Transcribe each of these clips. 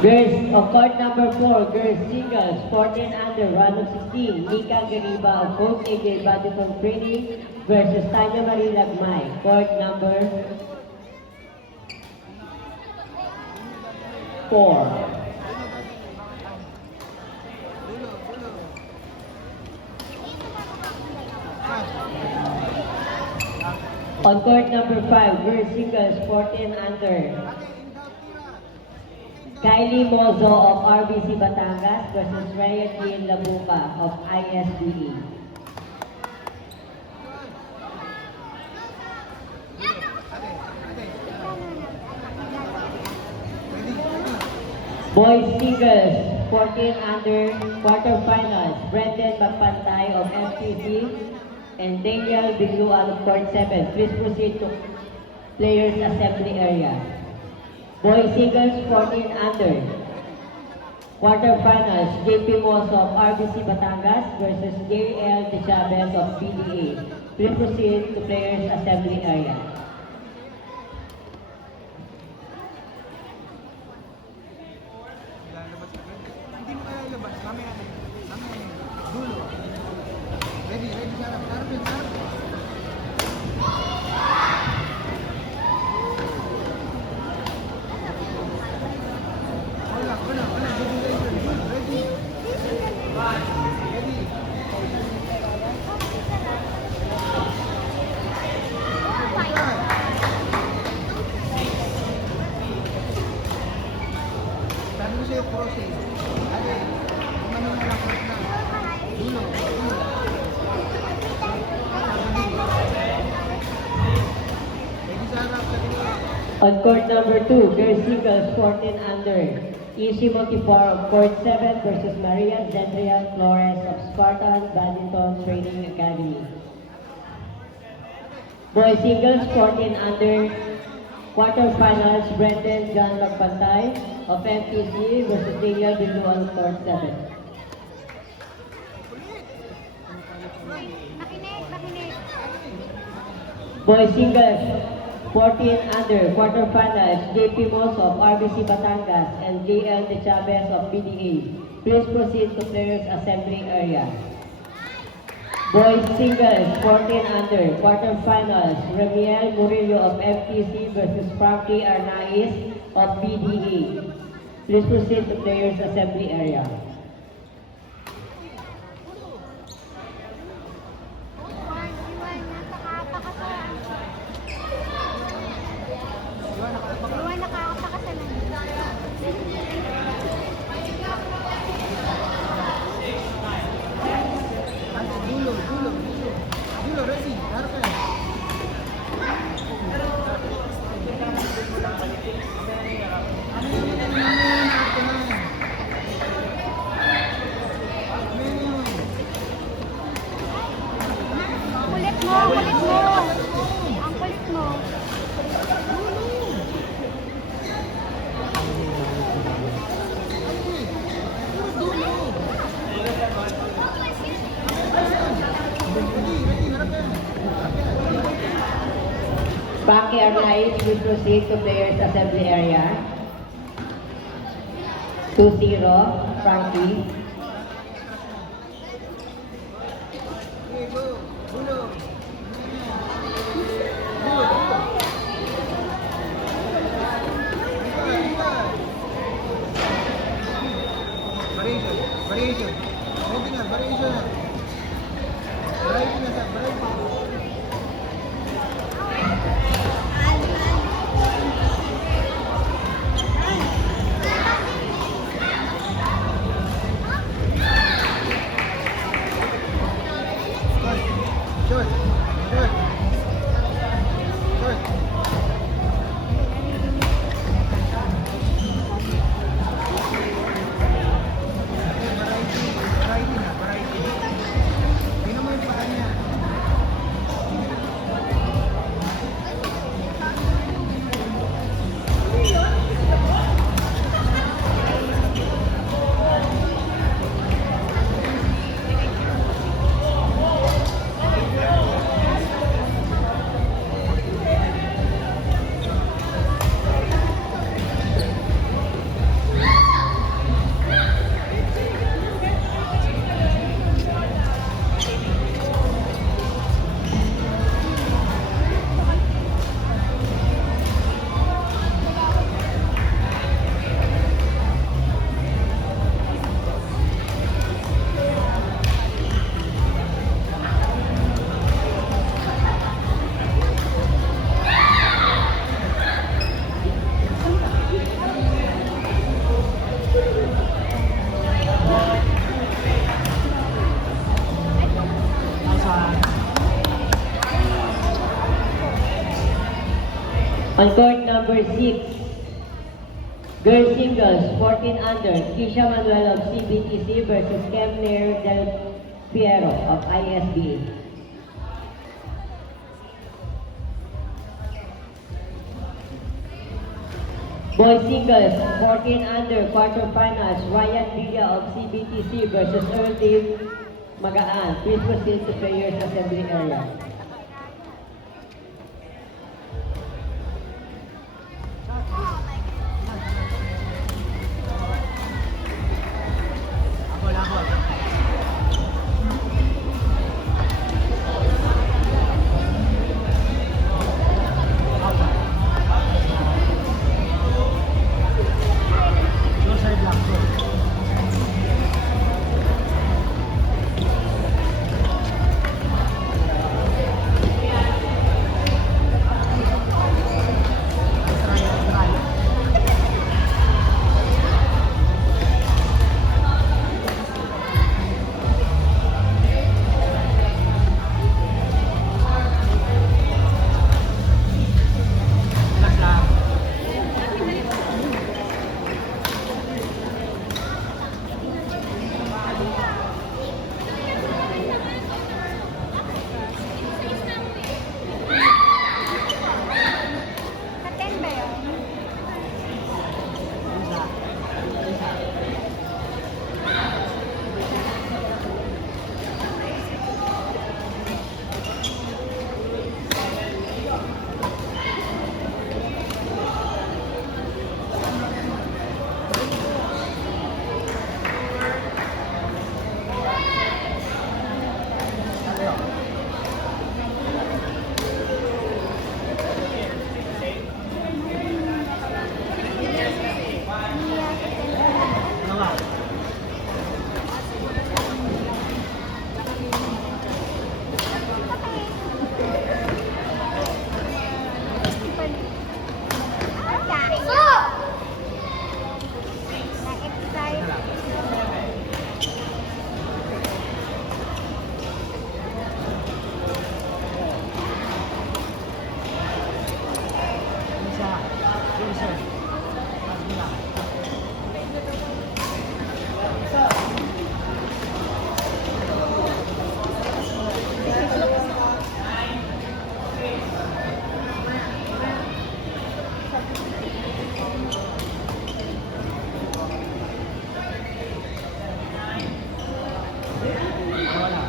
Girls of court number 4, girls singles, 14 under, round of 16, Mika Gariba of Coach AJ Badminton Training versus Tanya Marie Lagmay, court number 4. On court number 5, girls singles, 14 under, Kylie Mozo of RBC Batangas versus Rhea Jean Labuca of ISDE. Boys singles, 14 under, quarterfinals, Brendan Magpantay of FTC and Daniel Bigluan of Court 7. Please proceed to players assembly area. Boys singles, 14 under. Quarterfinals, JP Mozo of RBC Batangas versus JL De Chavez of PDA. Please proceed to players assembly area. On court number 2, girls singles, 14 under, Easy Motivar of Court 7 versus Maria Zendrian Flores of Spartan Badminton Training Academy. Boys singles, 14 under, quarterfinals, Brendan John Magpantay of MTC versus Daniel Biluan of Court 7. Boys singles, 14 under, quarterfinals, JP Mozo of RBC Batangas and JL De Chavez of PDA. Please proceed to players assembly area. Boys singles, 14 under, quarterfinals, Ramiel Murillo of FTC versus Frankie Arnaiz of PDA. Please proceed to players assembly area. Frankie Arnaiz will proceed to players assembly area. 2-0, Frankie. Variation. On court number 6, girls singles, 14 under, Kisha Manuel of CBTC versus Kemner Del Piero of ISBA. Boys singles, 14 under, quarterfinals, Ryan Villa of CBTC versus Earl Dave Magaan. Please proceed to players assembly area. Abol, abol. Your side lang, go. Relax lang. Ka-10 ba yun? Isa. Isa. Dalawa. So! Na-excite. Isa. Your side. Pass mo lang. Wala.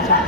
Isa.